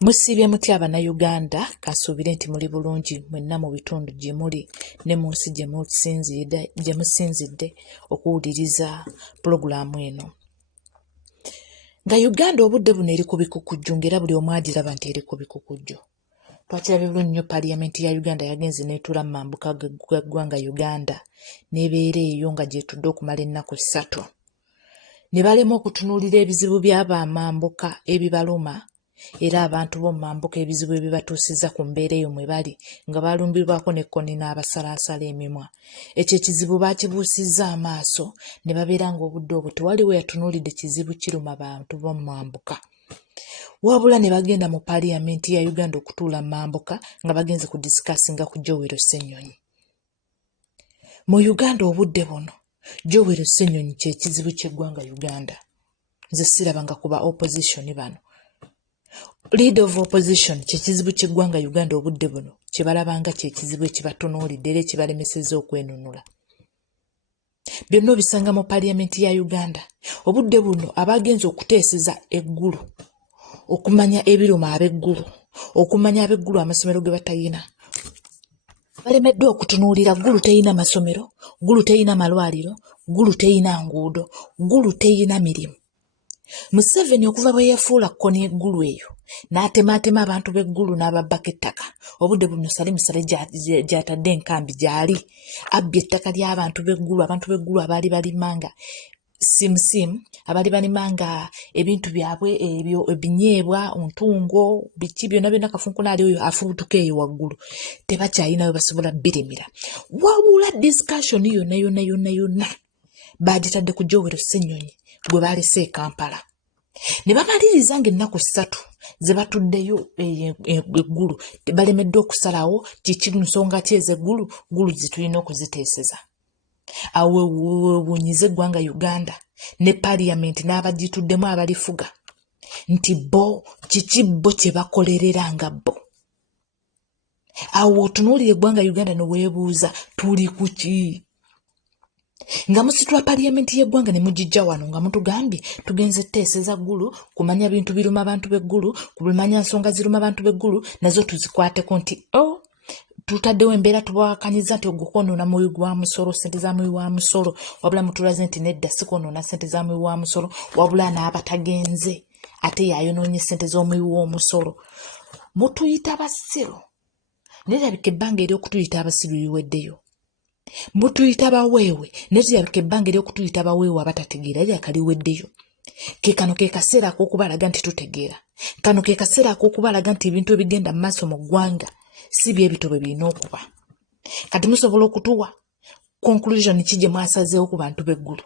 Musiibye mutya Abannayuganda, kasuubire nti muli bulungi mwenna mu bitundu gye muli ne mu nsi gye musinzidde okuwuliriza pulogulaamu eno. Nga Uganda obudde buno eri ku bikukujju ng'era buli omu agiraba nti eri ku bikukujju. Twakirabye bulungi nnyo Paaliyamenti ya Uganda yagenze n'etuula mu mambuka g'eggwanga Uganda n'ebeera eyo nga gyetudde okumala ennaku 3. Ne balema okutunuulira ebizibu by'abamambuka ebibaluma era abantu b'omu mambuka ebizibu ebibatuusizza ku mbeera eyo mwe bali nga balumbibwako n'ekkoni n'abasalaasala emimwa. Ekyo ekizibu baakibuusizza amaaso ne babeera ng'obudde obwo tewaliwo yatunuulidde kizibu kiruma bantu b'omu mambuka. Wabula ne bagenda mu Paaliyamenti ya Uganda okutuula mu mambuka nga bagenze ku disikasinga ku Joel Ssennyonyi. Mu Uganda obudde buno Joel Ssennyonyi kye kizibu ky'eggwanga Uganda. Nze sirabanga ku ba opposition bano. Leader of opposition kye kizibu ky'eggwanga Uganda obudde buno kye balabanga kye kizibu ekibatunuulidde era ekibalemesezza okwenunula. Byonna obisanga mu Paaliyamenti ya Uganda. Obudde buno abagenze okuteeseza eggulu, okumanya ebiruma ab'eggulu, okumanya ab'eggulu amasomero ge batayina. Balemeddwa okutunuulira ggulu teyina masomero, ggulu teyina malwaliro, ggulu teyina nguudo, ggulu teyina mirimu. Museveni okuva bwe yafuula kkoni eggulu eyo n'atemaatema abantu b'eggulu n'ababbako ettaka. Obudde buno Musale gy'atadde enkambi gy'ali abbye ettaka ly'abantu b'eggulu. Abantu b'eggulu abaali balimanga simusimu, abaali balimanga ebintu byabwe ebyo ebinyeebwa, ntungo, biki byonna byonna Kafunkunaali oyo afubutuka eyo waggulu tebakyalina we basobola birimira. Wabula discussion yonna baagitadde ku Joel Ssennyonyi gwe baalese e Kampala. Ne bamaliriza ng'ennaku 3 ze batuddeyo eggulu balemeddwa okusalawo kiki nsonga ki ez'eggulu ggulu ze tulina okuziteeseza. Awo weewuunyiza eggwanga Uganda ne Paaliyamenti n'abagituddemu abalifuga nti bo kiki bo kye bakolerera nga bo. Awo otunuulira eggwanga Uganda ne weebuuza tuli ku ki? Nga musitula Paaliyamenti y'eggwanga ne mugijja wano nga mutugambye tugenze tteeseza ggulu, kumanya bintu biruma abantu b'eggulu, kumanya nsonga ziruma abantu b'eggulu nazo tuzikwateko nti tutaddewo embeera tubawakanyiza nti ogwo kwonoona muwi gwa musolo, ssente za muwi wa musolo, wabula mutulaze nti nedda si kwonoona ssente za muwi wa musolo, wabula n'abatagenze ate yayonoonye ssente z'omuwi w'omusolo. Mutuyita basiru, nerabika ebbanga ery'okutuyita abasiru liweddeyo. Mutuyita baweewe, nerabika ebbanga ery'okutuyita baweewe abatategeera lyaka liweddeyo. Kano ke kaseera ak'okubalaga nti tutegeera. Kano ke kaseera ak'okubalaga nti ebintu ebigenda mu maaso mu ggwanga si bye bito bwe birina okuba. Kati musobola okutuwa conclusion ki gye mwasazeewo ku bantu b'eggulu?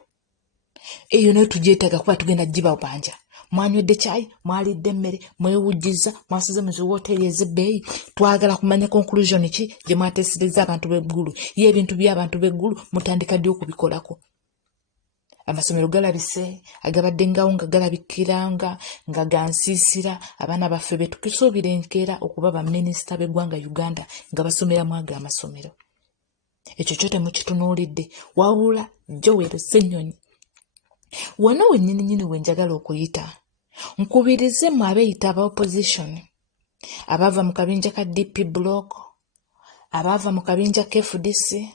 Eyo nayo tugyetaaga kuba tugenda gibabanja. Mwanywedde caayi, mwalidde emmere, mwewujjiza, mwasize mu ziwooteeri ez'ebbeeyi. Twagala kumanya conclusion ki gye mwateesereza abantu b'eggulu. Ye ebintu by'abantu b'eggulu mutandika ddi okubikolako? Amasomero galabise, agabadde ngawo nga galabikiranga nga gansiisira abaana baffe be tukisuubira enkeera okuba baminisita b'eggwanga Uganda nga basomeramu ago amasomero. Ekyo kyo temukitunuulidde. Wabula Joel Ssennyonyi wano wennyini we njagala okuyita nkubirize mu abeeyita aba opposition, abaava mu kabinja ka DP Block, abaava mu kabinja ka FDC,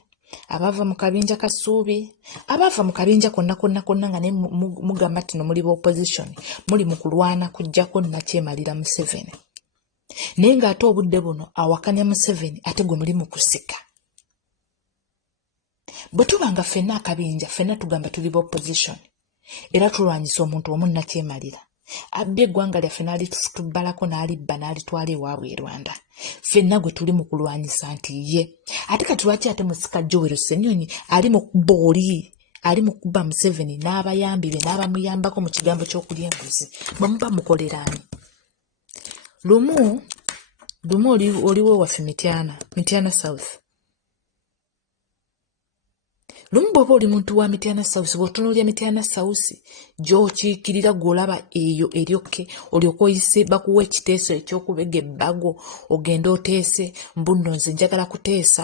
abaava mu kabinja ka Ssuubi, abaava mu kabinja konna nga ne mugamba tino muli ba opposition muli mu kulwana kujjako Nakyemalira Museveni. Naye ng'ate obudde buno awakanya Museveni ate gwe muli mu kusika. Bwe tuba nga ffenna akabinja ffenna tugamba tuli ba opposition era tulwanyisa omuntu omu Nakyemalira abbye eggwanga lyaffe n'alitubbalako n'alibba n'alitwala ewaabwe e Rwanda, ffenna gwe tuli mu kulwanyisa nti ye. Ate kati lwaki ate musika Joel Ssennyonyi ali mu kubba oli, ali mu kubba Museveni n'abayambi be n'abamuyambako mu kigambo ky'okulya enguzi? Bwe muba mukoleraani? Lumu oliwo waffe Mityana South. Lumu bw'oba oli muntu wa Mityana South, bw'otunuulira Mityana South gy'okiikirira gw'olaba eyo eryokke olyoke oyise bakuwa ekiteeso eky'okubega ebbago ogenda oteese mbuno nze njagala kuteesa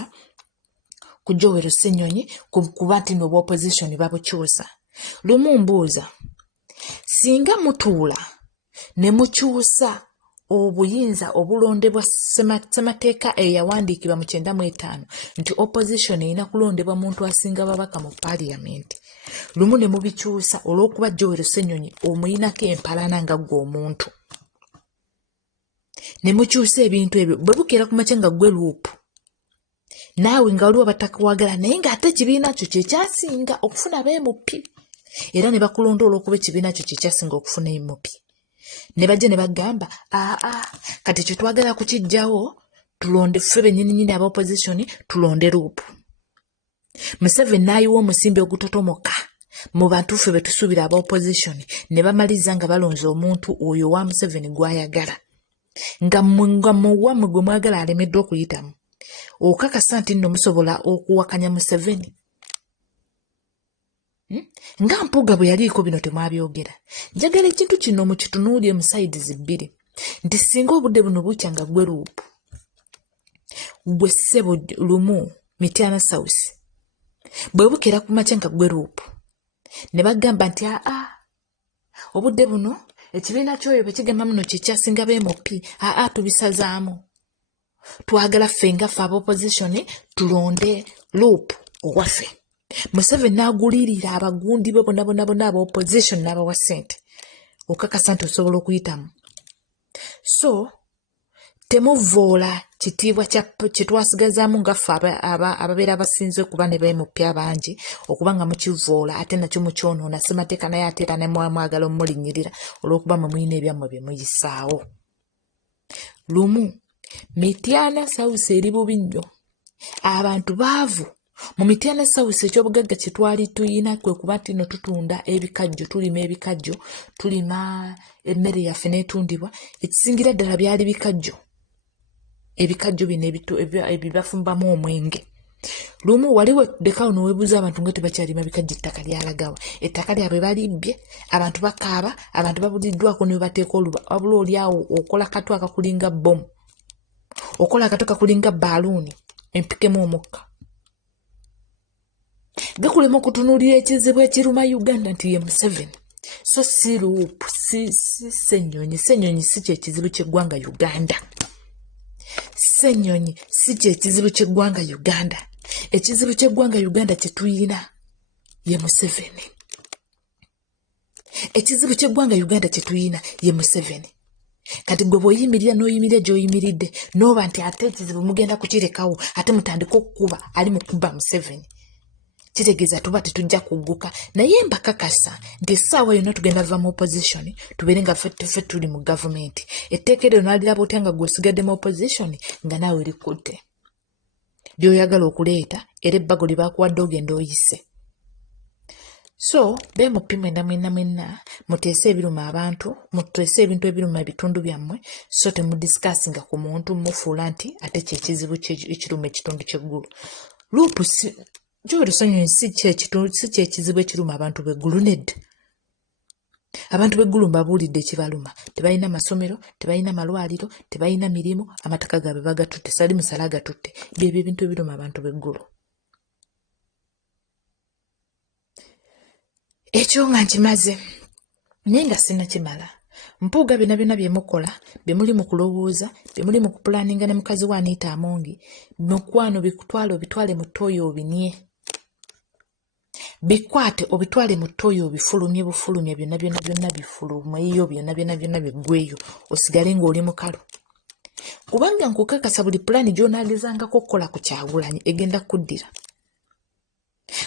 ku Joel Ssennyonyi kuba nti n'obwa opposition babukyusa. Lumu mbuuza, singa mutuula ne mukyusa obuyinza obulondebwa ssemateeka eyawandiikibwa mu 95 nti opposition erina kulondebwa muntu asinga babaka mu paaliyamenti. Lumu ne mubikyusa olw'okuba Joel Ssenyonyi omuyinako empalana nga ggwe omuntu. Ne mukyusa ebintu ebyo bwe bukeera ku makya nga ggwe luupu. Naawe nga waliwo batakwagala naye ng'ate ekibiina kyo kye kyasinga okufuna b'MP. Era ne bakulonda olw'okuba ekibiina kyo kye kyasinga okufuna MP. Ne bajja ne bagamba kati kye twagala kukiggyawo tulonde ffe bennyini aba opposition tulonde luupu. Museveni n'ayiwa omusimbi ogutotomoka mu bantu ffe be tusuubira aba opposition ne bamaliza nga balonze omuntu oyo wa Museveni gw'ayagala. Nga muwammwe gwe mwagala alemeddwa okuyitamu. Okakasa nti nno musobola okuwakanya Museveni. Nga Mpuuga bwe yaliiko bino temwabyogera. Njagala ekintu kino mu kitunuulye mu sides bbiri nti singa obudde buno bukya nga ggwe luupu. Gwe ssebo lumu Mityana South. Bwe bukeera ku makya nga ggwe luupu. Ne bagamba nti obudde buno ekibiina ky'oyo bwe kigamba muno kye kyasinga b'MP tubisazaamu. Twagala ffe nga ffe aba opposition tulonde luupu owaffe. Museveni n'agulirira abagundi be bonna aba opposition n'abawa ssente. Okakasa nti osobola okuyitamu. So temuvoola kitiibwa kye twasigazaamu nga ffe ababeera abasinze okuba ne b'MP abangi okuba nga mukivoola ate nakyo mukyonoona ssemateeka naye ate era ne mwagala omulinnyirira olw'okuba mwe mulina ebyammwe bye muyisaawo. Lumu Mityana South eri bubi nnyo. Abantu baavu. Mu Mityana South eky'obugagga kye twali tuyina kwe kuba nti no tutunda ebikajjo, tulima ebikajjo, tulima emmere yaffe n'etundibwa. Ekisingira ddala byali bikajjo. Ebikajjo bino ebibafumbamu omwenge. Lumu wali weddekawo n'oweebuuza abantu nga tebakyalima bikajjo ettaka lyalagawa. Ettaka lyabwe balibbye, abantu bakaaba, abantu babuliddwako ne bateeka wabula oli awo okola katwe akakulinga bbomu. Okola akatwe kakulinga baaluuni empikemu omukka. Gakulema okutunuulira ekizibu ekiruma Uganda nti ye Museveni. So si luupu, si Ssenyonyi. Ssenyonyi si kye kizibu ky'eggwanga Uganda. Ssenyonyi si kye kizibu ky'eggwanga Uganda. Ekizibu ky'eggwanga Uganda kye tuyina ye Museveni. Ekizibu ky'eggwanga Uganda kye tuyina ye Museveni. Kati gwe bw'oyimirira n'oyimirira gy'oyimiridde n'oba nti ate ekizibu mugenda kukirekawo ate mutandika okukuba ali mu kubba Museveni. Kitegeeza tuba tetujja kugguka naye mbakakasa nti essaawa yonna tugenda va mu opposition tubeere nga ffe tuli mu gavumenti. Etteeka eryo n'aliraba otya nga gw'osigadde mu opposition nga naawe likutte. By'oyagala okuleeta era ebbago lye baakuwadde ogenda oyise. So b'MP mwenna muteese ebiruma abantu, muteese ebintu ebiruma ebitundu byammwe, so temudisikasinga ku muntu mufuula nti ate kyekizibu ekiruma ekitundu ky'eggulu. Luupu Joel Ssenyonyi si kyekizibu ekiruma abantu b'eggulu nedda. Abantu b'eggulu mbabuulidde ekibaluma. Tebalina masomero, tebalina malwaliro, tebalina mirimu, amataka gaabwe bagatutte, sali musala gatutte. Byebyo ebintu ebiruma abantu b'eggulu. Ekyo nga nkimaze naye nga sinnakimala. Mpuuga byonna bye mukola, bye muli mu kulowooza, bye muli mu kupulaninga ne mukazi wa Anita Amongi, mukwano bitwale mu ttooyo obinye. Bikwate obitwale mu ttooyo obifulumye bufulumye byonna bifulumyeyo byonna biggweeyo osigale ng'oli mukalu. Kubanga nkukakasa buli pulaani gy'onaagezangako okukola ku Kyagulanyi egenda kuddira.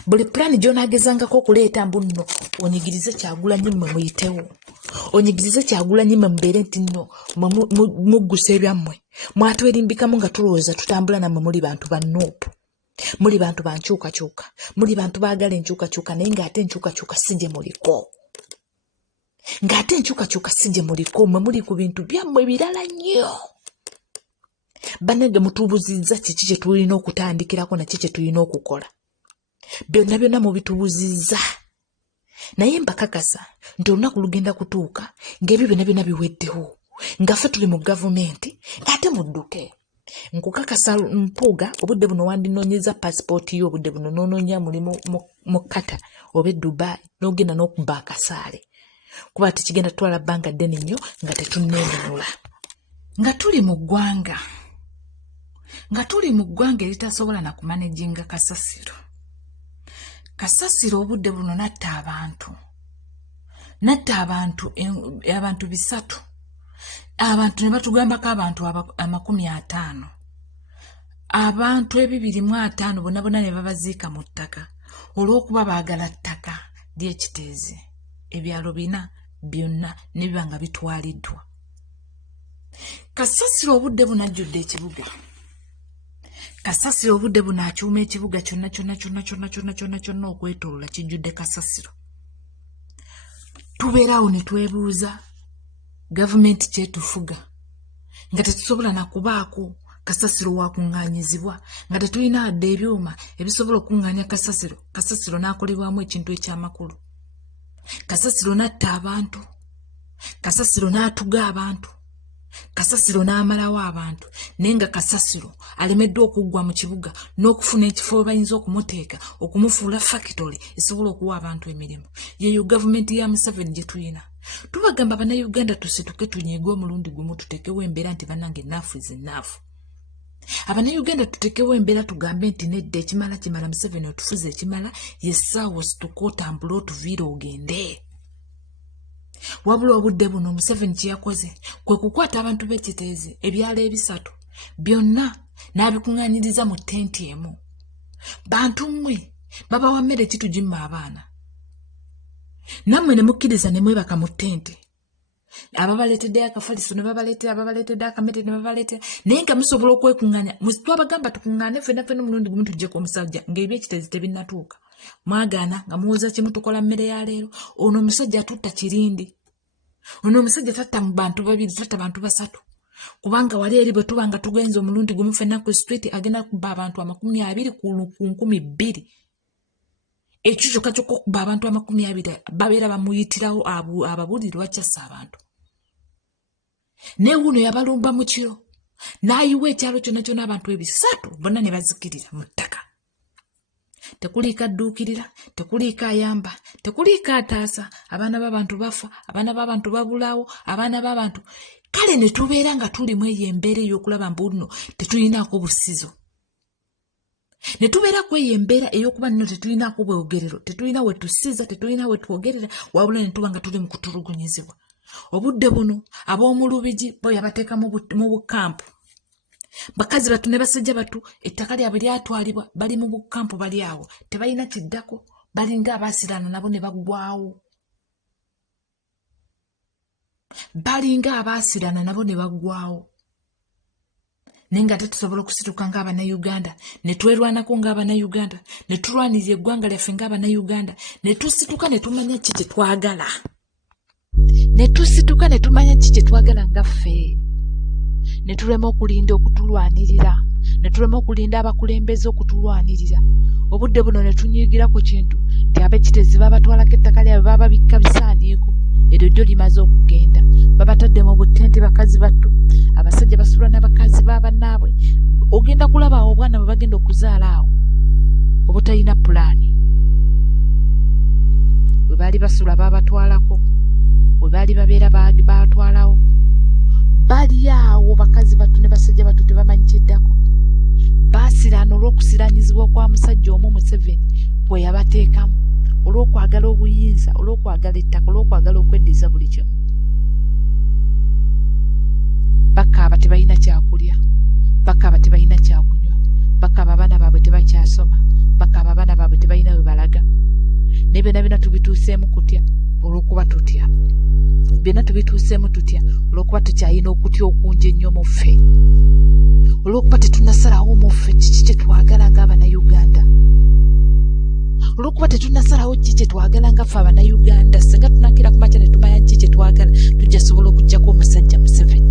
Buli pulaani gy'onaagezangako okuleeta nno onyigirize Kyagulanyi mmwe muyitewo. Onyigirize Kyagulanyi mmwe mubeere nti nno muggusa ebyammwe. Mwatwerimbikamu nga tulowooza tutambula nammwe muli bantu ba Nuupu. Muli bantu ba nkyukakyuka. Muli bantu baagala enkyukakyuka naye ng'ate enkyukakyuka si gye muliko. Ng'ate enkyukakyuka si gye muliko mmwe muli ku bintu byammwe birala nnyo. Bannange mutubuzizza kiki kye tulina okutandikirako na kiki kye tulina okukola. Byonna mubitubuzizza. Naye mbakakasa nti olunaku lugenda kutuuka ng'ebyo byonna biweddewo. Nga ffe tuli mu gavumenti ate mudduke. Nkukakasa Mpuuga obudde buno wandinoonyeza paasipooti yo obudde buno n'onoonya mulimu mu Qatar oba Dubai n'ogenda n'okubba akasaale. Kuba tekigenda tutwala bbanga ddene nnyo nga tetunneenunula. nga tuli mu ggwanga eritasobola na kumanejinga kasasiro. Kasasiro obudde buno natta abantu 300, abantu ne batugambako abantu 50, abantu 250 bonna ne babaziika mu ttaka olw'okuba baagala ttaka ly'ekiteezi. Ebyalo bina byonna ne biba nga bitwaliddwa. Kasasiro obudde bunajjudde ekibuga. Kasasiro obudde bunakyuma ekibuga kyonna okwetoolola kijjudde kasasiro. Tubeerawo ne twebuuza gavumenti kyetufuga nga tetusobola na kubaako kasasiro wakuŋŋaanyizibwa, nga tetulina adde ebyuma ebisobola okuŋŋaanya kasasiro. Kasasiro n'akolebwamu ekintu ekyamakulu. Kasasiro natta abantu. Kasasiro n'atuga abantu. Kasasiro n'amalawo abantu. Naye nga kasasiro alemeddwa okuggwa mu kibuga n'okufuna ekifo we bayinza okumuteeka okumufuula factory esobola okuwa abantu emirimu. Yeyo gavumenti ya Museveni gye tulina. Tubagamba bannayuganda tusituke tunyiige omulundi gumu tutekewo embeera nti bannange ennaafu ezinnaafu. Abannayuganda tutekewo embeera tugambe nti nedda ekimala kimala, Museveni otufuze ekimala, yessaawo osituke otambule otuviire ogende. Wabula obudde buno Museveni kye yakoze kwe kukwata abantu b'ekiteezi ebyalo 3 byonna n'abikuŋŋaanyiriza mu ttenti emu. Bantu mmwe babawa mmere ki tugimma abaana? Nammwe ne mukkiriza ne mwebaka mu ttenti. Ababaleeteddeyo akafaliso ne babaleetera, ababaleetedde akamere ne babaleetera. Naye nga musobola okwekuŋŋaanya. Twabagamba tukuŋŋaane ffenna omulundi gumu tuggyeko omusajja ng'ebyekiteezi tebinnatuuka. Mwagaana nga muwooza kimu tukola mmere ya leero. Ono omusajja atutta kirindi. Ono omusajja tatta mu bantu 2, tatta bantu 3. Kubanga wali eri bwe tuba nga tugenze omulundi gumu ffenna ku street agenda kubba abantu 20 ku 200. Ekyo kyokka kyokka okubba abantu 20 babeera bamuyitirawo ababuulire wakyassa abantu. Naye wuno yabalumba mu kiro n'ayiwa ekyalo kyonna abantu 300 bonna ne bazikirira mu ttaka. Tekuliika adduukirira, tekuliika ayamba, tekuliika ataasa. Abaana b'abantu bafa, abaana b'abantu babulawo, abaana b'abantu. Kale ne tubeera nga tulimu eyo embeera ey'okulaba mbu nno tetulinaako busizo. Ne tubeera ku eyo embeera ey'okuba nno tetulinaako bwogerero, tetulina we tusiza, tetulina we twogerera, wabula ne tuba nga tuli mu kutulugunyizibwa. Obudde buno ab'omu Lubigi bo yabateeka mu bukampu. Bakazi batu ne basajja batu ettaka lyabwe lyatwalibwa, bali mu bukampu bali awo tebalina kiddako, balinga abaasirana nabo ne baggwawo. Naye nga tetusobola okusituka ng'Abannayuganda ne twerwanako ng'Abannayuganda, ne tulwanirira eggwanga lyaffe ng'Abannayuganda, ne tusituka ne tumanya ki kye twagala. Ngaffe. Ne tulema okulinda okutulwanirira, ne tulema okulinda abakulembeze okutulwanirira. Obudde buno ne tunyiigira ku kintu nti ab'ekiteezi babatwalako ettaka lyabwe bababikka bisaaniiko. Eryo jjo limaze okugenda. Babatadde mu buttenti bakazi battu, abasajja basula n'abakazi b'abannaabwe. Ogenda kulaba awo obwana bwe bagenda okuzaala awo obutalina pulaani. Bwe baali basula babatwalako, bwe baali babeera batwalawo. Bali awo bakazi battu ne basajja battu tebamanyi kyeddako. Baasiraana olw'okusiranyizibwa kwa musajja omu Museveni bwe yabateekamu, olw'okwagala obuyinza, olw'okwagala ettaka, olw'okwagala okweddiza buli kimu. Bakaaba tebalina kyakulya, bakaaba tebalina kyakunywa, bakaaba abaana baabwe tebakyasoma, bakaaba abaana baabwe tebalina we balaga. Ne byonna tubituuseemu kutya olw'okuba tutya. Byonna tubituuseemu tutya olw'okuba tukyalina okutya okungi ennyo mu ffe, olw'okuba tetunnasalawo mu ffe kiki kye twagala ng'Abannayuganda, olw'okuba tetunnasalawo kiki kye twagala nga ffe Abannayuganda. Singa tunakkira ku makya ne tumanya kiki kye twagala, tujja sobola okuggyako omusajja Museveni.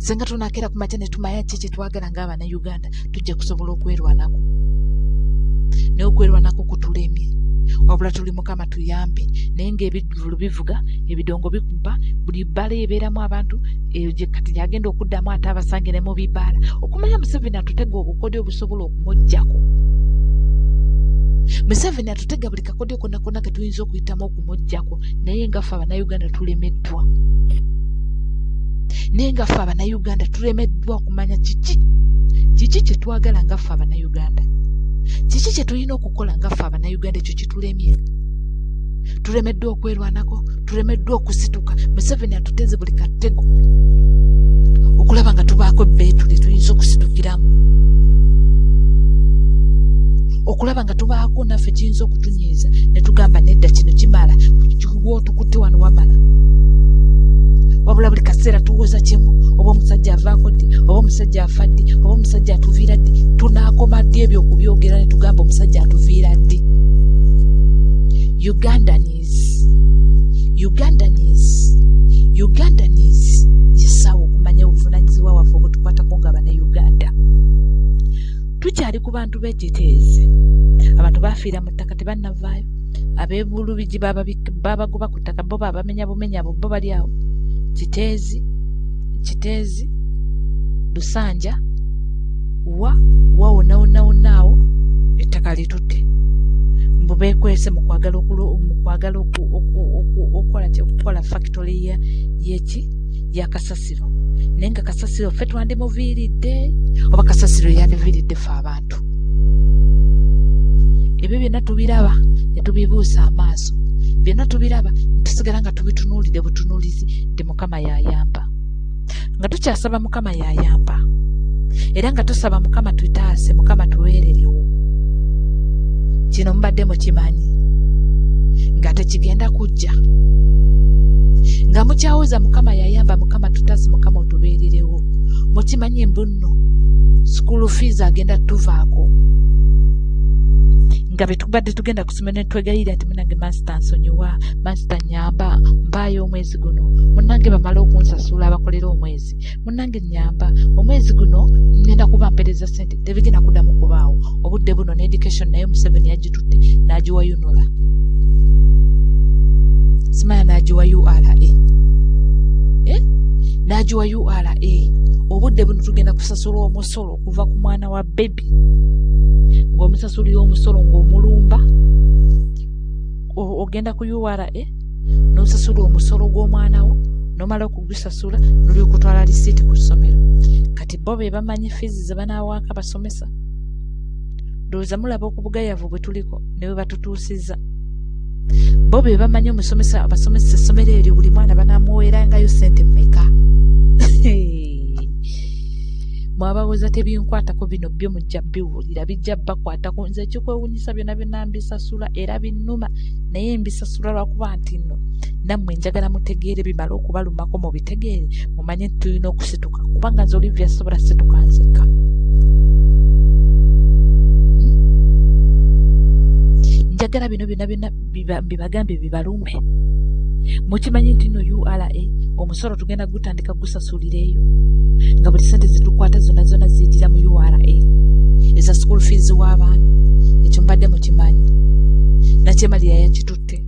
Singa tunakkira ku makya ne tumanya kiki kye twagala ng'Abannayuganda, tujja kusobola okwerwanako. Naye okwerwanako kutulemye. Wabula tuli Mukama tuyambe. Naye ng'ebivulu bivuga, ebidongo bikuba, buli bbala ebeeramu abantu, kati yagenda okuddamu ate abasangire mu bibbaala. Okumanya Museveni atutega obukodyo obusobola okumuggyako. Museveni atutega buli kakodyo konna ke tuyinza okuyitamu okumuggyako. Naye nga ffe Abannayuganda tulemeddwa. naye nga ffe Abannayuganda tulemeddwa okumanya kiki kye twagala nga ffe Abannayuganda, kiki kye tulina okukola nga ffe Abannayuganda, ekyo kitulemye. Tulemeddwa okwerwanako, tulemeddwa okusituka. Museveni atuteze buli katego okulaba nga tubaako ebbeetu lye tuyinza okusitukiramu, okulaba nga tubaako naffe kiyinza okutunyiiza ne tugamba nedda kino kimala, wootukutte wano wamala. Wabula buli kaseera tuwoza kimu, oba omusajja avaako ddi, oba omusajja afa ddi, oba omusajja atuviira ddi. Tunaakoma ddi ebyo okubyogera ne tugamba omusajja atuviira ddi? Ugandans yesaawa okumanya obuvunaanyizibwa waffe obutukwatako nga Bannayuganda. Tukyali ku bantu b'ekiteezi. Abantu baafiira mu ttaka tebannavaayo. Ab'ebulubigi babagoba ku ttaka bo babamenya bumenya bo bali awo. Kiteezi, Lusanja, wawonawonawonaawo ettaka litutte. Mbu beekwese mu kwagala okukola factory ya Kasasiro. Naye nga Kasasiro ffe twandimuviiridde oba Kasasiro yandiviiridde ffe abantu. Ebyo byonna tubiraba ne tubibuusa amaaso. Byonna tubiraba ne tusigala nga tubitunuulidde butunuulizi nti Mukama y'ayamba. Nga tukyasaba Mukama y'ayamba. Era nga tusaba Mukama tutaase, Mukama tuweererewo. Kino mubadde mukimanyi nga tekigenda kujja. Nga mukyawuza Mukama y'ayamba, Mukama tutaase, Mukama otubeererewo. Mukimanyi mbu nno school fees agenda tuvaako. Nga betubadde tugenda kusoma ne twegayirira nti munange master nsonyiwa, master nyamba, mbaayo omwezi guno. Munange bamala okunsasula abakolera omwezi. Munange nyamba, omwezi guno ngenda kuba mpereza ssente. Tebigenda kuddamu kubaawo. Obudde buno ne education nayo Museveni yagitutte n'agiwa UNORA. Simaya n'agiwa URA. N'agiwa URA. Obudde buno tugenda kusasula omusolo okuva ku mwana wa baby. Ng'omusasulira omusolo ng'omulumba ogenda ku URA n'osasula omusolo gw'omwana wo n'omala okugusasula n'olyoka otwala lisiiti ku ssomero. Kati bo be bamanyi fiizi ze banaawaako abasomesa. Ndowooza mulaba okubugayavu bwe tuliko ne bwe batutuusizza. Bo be bamanyi abasomesa essomero eryo buli mwana banaamuweerangayo ssente mmeka. Mwabawoza tebinkwatako bino byo mujja biwulira, bijja bakwatako. Nze ekikwewuunyisa byonna byonna mbisasula era binnuma, naye mbisasula lwakuba nti nno nammwe njagala mutegeere, bimala okubalumako mubitegeere, mumanye nti tulina okusituka, kubanga nze Olivia sobola situka nzekka. Njagala bino byonna byonna bibagambe bibalume. Mukimanyi nti nno URA omusolo tugenda gutandika gusasulireeyo, nga buli ssente zitukwata zonna zonna ziyitira mu URA eza school fees w'abaana. Ekyo mbadde mukimanyi. Nakyemalira yakitutte.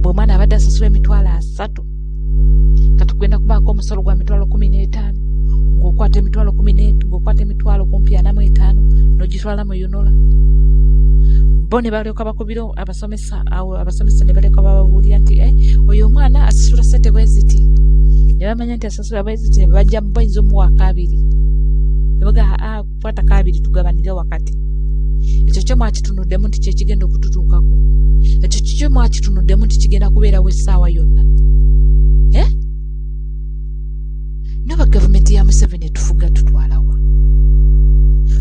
Bw'omwana abadde asasula $3,000 katugenda kubaako omusolo gwa $15,000, ng'okwata $40,000 n'ogitwala mu UNORA. Bo ne balyoka bakubira abasomesa awo, abasomesa ne balyoka bababuulira nti oyo omwana asasula ssente bwe ziti. Ne bamanya nti asasula bwe ziti, ne bajja bayinza omuwa akabiri. Ne baga kwata kabiri tugabanire wakati. Ekyo kyo mwakitunuddemu nti kye kigenda okututuukako. Ekyo kyo mwakitunuddemu nti kigenda kubeerawo essaawa yonna. Noba gavumenti ya Museveni etufuga tutwalawa.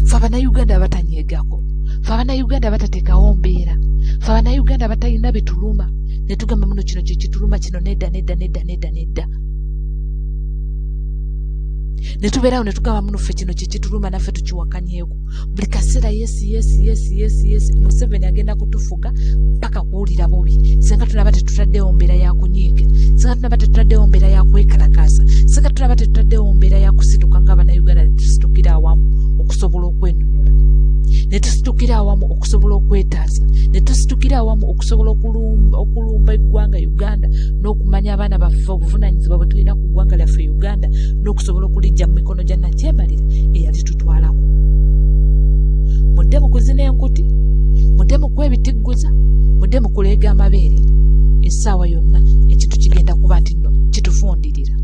Ffe Abannayuganda abatanyeegako. Ffe Abannayuganda abatateekawo mbeera. Ffe Abannayuganda abatalina bituluma. Ne tugamba muno kino kye kituluma, kino nedda. Ne tubeerawo ne tugamba muno ffe kino kye kituluma naffe tukiwakanyeeko. Buli kaseera yes. Museveni agenda kutufuga paka kuwulira bubi. Singa tunaba tetutaddewo mbeera ya kunyiiga. Singa tunaba tetutaddewo mbeera ya kwekalakaasa. Singa tunaba tetutaddewo mbeera ya kusituka ng'Abannayuganda ne tusitukira awamu okusobola okwenunula. Ne tusitukira awamu okusobola okwetaaza. Ne tusitukira awamu okusobola okulumba eggwanga Uganda n'okumanya abaana baffe obuvunaanyizibwa bwe tulina ku ggwanga lyaffe Uganda n'okusobola okulijja mu mikono gya Nakyemalira eyali tutwalako. Mudde mu kuzina enkuti, mudde mu kwebitigguza, mudde mu kuleega amabeere. Essaawa yonna ekintu kigenda kuba nti nno kitufundirira.